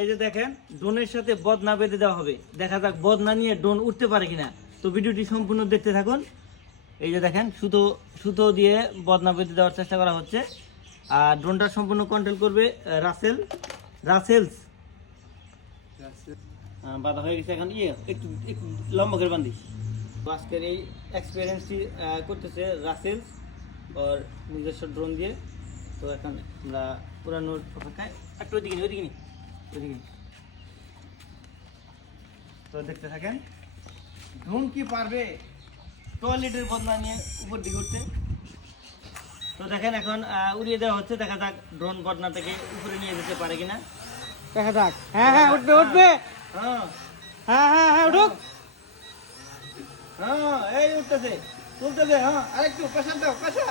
এই যে দেখেন ড্রোনের সাথে বদনা বেঁধে দেওয়া হবে, দেখা যাক বদনা নিয়ে ড্রোন উঠতে পারে কিনা। তো ভিডিওটি সম্পূর্ণ দেখতে থাকুন। এই যে দেখেন সুতো সুতো দিয়ে বদনা বেঁধে দেওয়ার চেষ্টা করা হচ্ছে। আর ড্রোনটা সম্পূর্ণ কন্ট্রোল করবে রাসেলস। বাঁধা হয়ে গেছে, এখন একটু একটু লম্বা করে বান্ধি। আজকের এই এক্সপিরিয়েন্সটি করতেছে রাসেলস ওর নিজস্ব ড্রোন দিয়ে। তো এখন আমরা পুরানোর অপেক্ষায় একটু ওইদিকে নি। তো দেখতে থাকেন ড্রোন কি পারবে টয়লেটের বদলা নিয়ে উপর দিকে উঠতে। তো দেখেন এখন উড়িয়ে দেওয়া হচ্ছে, দেখা যাক ড্রোন বদনা থেকে উপরে নিয়ে যেতে পারে কিনা, দেখা যাক। হ্যাঁ উঠবে হ্যাঁ উঠুক। হ্যাঁ এই উঠতেছে তুলতেছে। হ্যাঁ আরেকটু পেশাল দাও পেশা